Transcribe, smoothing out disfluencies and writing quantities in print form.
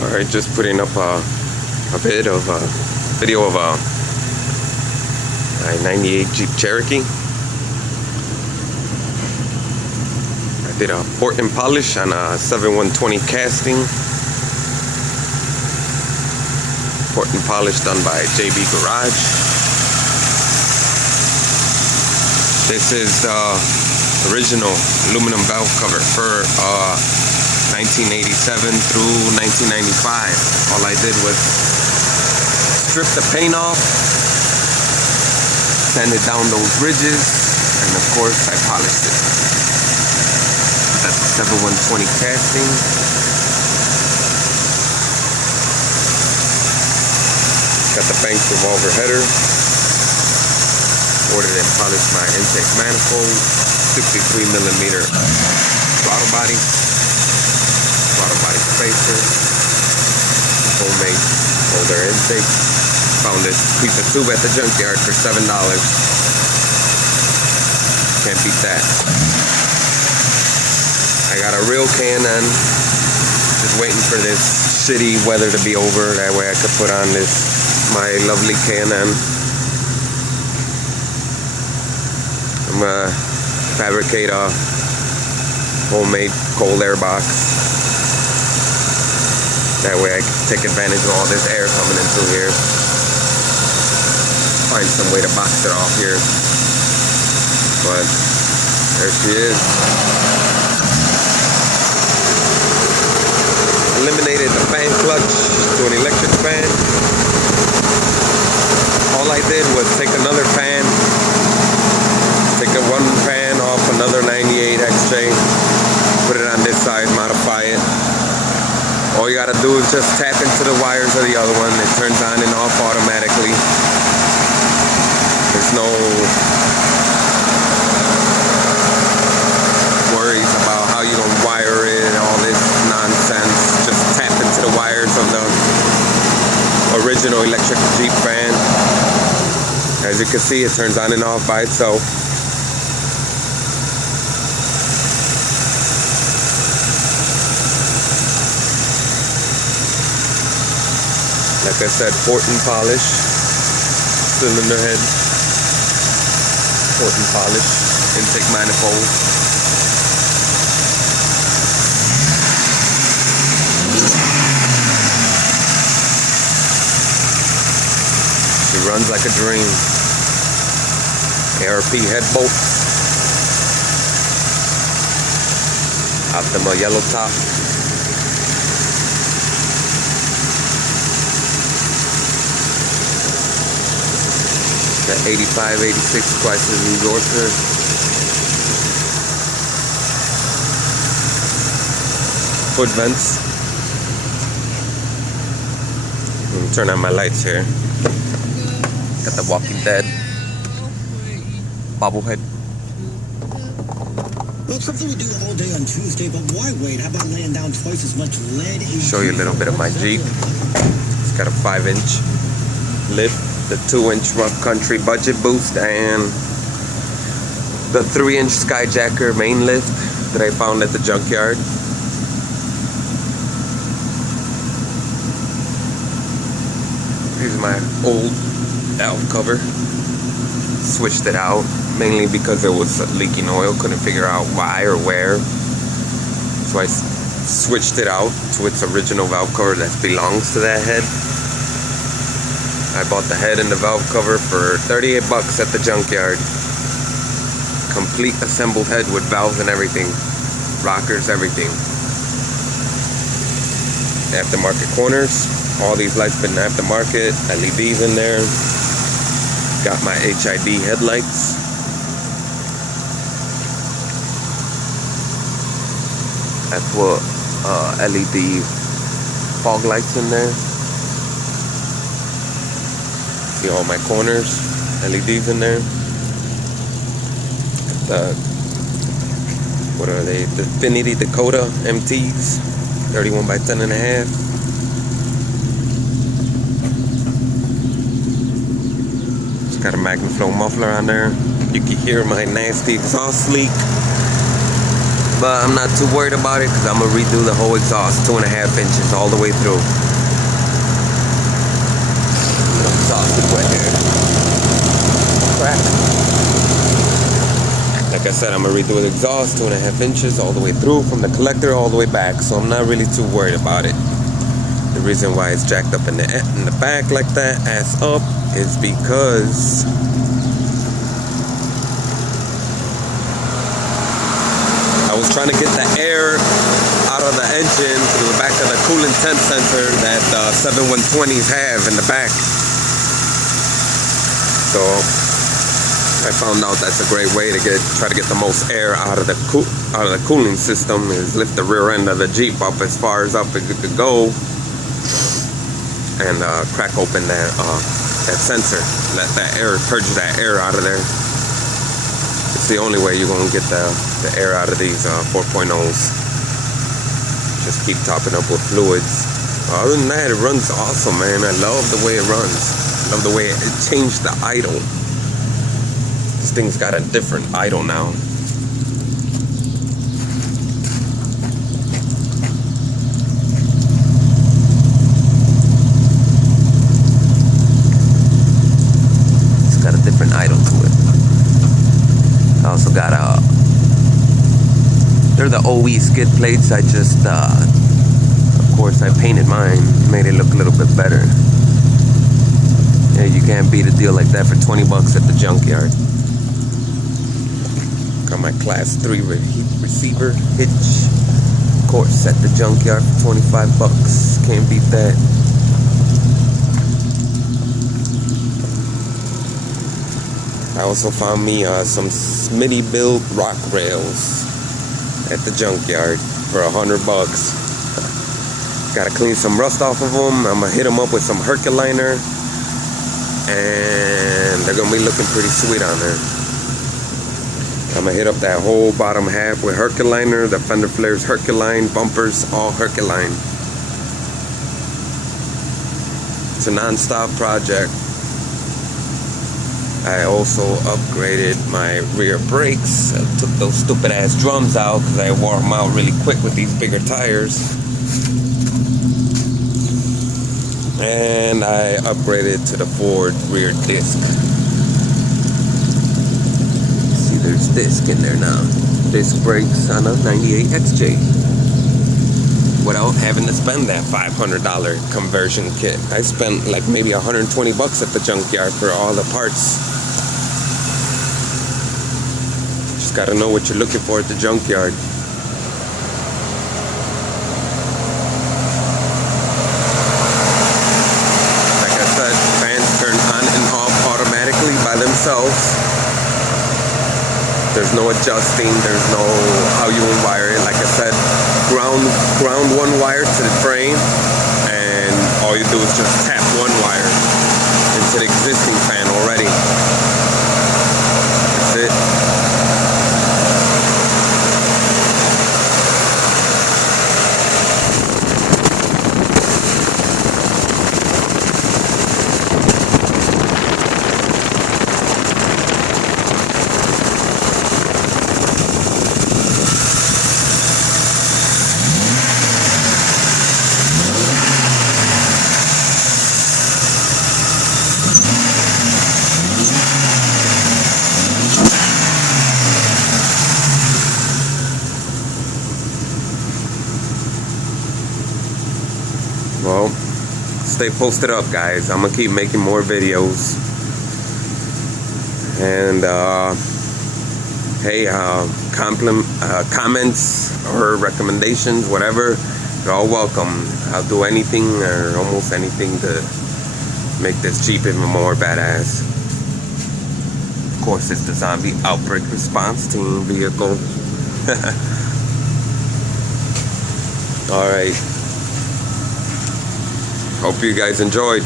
Alright, just putting up a video of a 98 Jeep Cherokee. I did a port and polish on a 7120 casting. Port and polish done by JB Garage. This is the original aluminum valve cover for 1987 through 1995. All I did was strip the paint off, sanded down those ridges, and of course I polished it. That's the 7120 casting. Got the Banks revolver header. Ordered and polished my intake manifold. 63mm throttle body. Throttle body spacer. Homemade holder intake. Found this piece of tube at the junkyard for $7. Can't beat that. I got a real K&N. Just waiting for this shitty weather to be over. That way I could put on my lovely K&N. I'm gonna fabricate a homemade cold air box. That way I can take advantage of all this air coming in through here. Find some way to box it off here. But there she is. Eliminated the fan clutch to an electric fan. All I did was take another fan, take one fan off another 98 XJ, put it on this side, modify it. All you gotta do is just tap into the wires of the other one. It turns on and off automatically. There's no worries about how you gonna wire it and all this nonsense. Just tap into the wires of the original electric Jeep fan. As you can see, it turns on and off by itself. Like I said, port and polish, cylinder head, port and polish, intake manifold. She runs like a dream. ARP head bolts. Optima yellow top. The 85, 86 Chrysler New Yorker. Hood vents. Let me turn on my lights here. Got the Walking Dead bobblehead. Well, it's something we do all day on Tuesday, but why wait? How about laying down twice as much lead? Show you a little bit of my Jeep. It's got a 5-inch lift, the 2-inch rough country budget boost, and the 3-inch skyjacker main lift that I found at the junkyard. Here's my old valve cover. Switched it out mainly because it was leaking oil. Couldn't figure out why or where, so I switched it out to its original valve cover that belongs to that head. I bought the head and the valve cover for 38 bucks at the junkyard. Complete assembled head with valves and everything, rockers, everything. Aftermarket corners. All these lights been aftermarket. LEDs in there. Got my HID headlights. That's what LED fog lights in there. See all my corners, LEDs in there. What are they? The Infinity Dakota MTs, 31 by 10.5. It's got a MagnaFlow muffler on there. You can hear my nasty exhaust leak. But I'm not too worried about it because I'm gonna redo the whole exhaust 2.5 inches all the way through. Exhaust it right here. Crack. Like I said, I'm gonna redo the exhaust 2.5 inches all the way through from the collector all the way back. So I'm not really too worried about it. The reason why it's jacked up in the back like that, ass up, is because I was trying to get the air out of the engine through the back of the coolant temp sensor that 7120s have in the back. So I found out that's a great way to try to get the most air out of the cooling system is lift the rear end of the Jeep up as far as up as it could go and crack open that sensor, let that air, purge that air out of there. It's the only way you're gonna get the air out of these 4.0s. Just keep topping up with fluids. Other than that, it runs awesome, man. I love the way it runs. I love the way it changed the idle. This thing's got a different idle now. It's got a different idle to it. I also got they're the OE skid plates. I just, of course, I painted mine, made it look a little bit better. Yeah, you can't beat a deal like that for 20 bucks at the junkyard. Got my class 3 receiver hitch. Of course, at the junkyard for 25 bucks. Can't beat that. I also found me some Smitty built rock rails at the junkyard for 100 bucks. Gotta clean some rust off of them. I'm gonna hit them up with some Herculiner, and they're gonna be looking pretty sweet on there. I'm gonna hit up that whole bottom half with Herculiner, the fender flares Herculine, bumpers all Herculine. It's a non-stop project. I also upgraded my rear brakes. I took those stupid ass drums out because I wore them out really quick with these bigger tires. And I upgraded to the Ford rear disc. See, there's disc in there now. Disc brakes on a 98 XJ. Without having to spend that $500 conversion kit. I spent like maybe 120 bucks at the junkyard for all the parts. Just gotta know what you're looking for at the junkyard. Like I said, fans turn on and off automatically by themselves. There's no adjusting, there's no how you wire it. Like I said, ground one wire to the frame, and all you do is just tap one wire into the existing fan already. That's it. Well, stay posted up, guys. I'm gonna keep making more videos. And hey, comments or recommendations, whatever, you're all welcome. I'll do anything or almost anything to make this Jeep even more badass. Of course, it's the Zombie Outbreak Response Team vehicle. All right. Hope you guys enjoyed.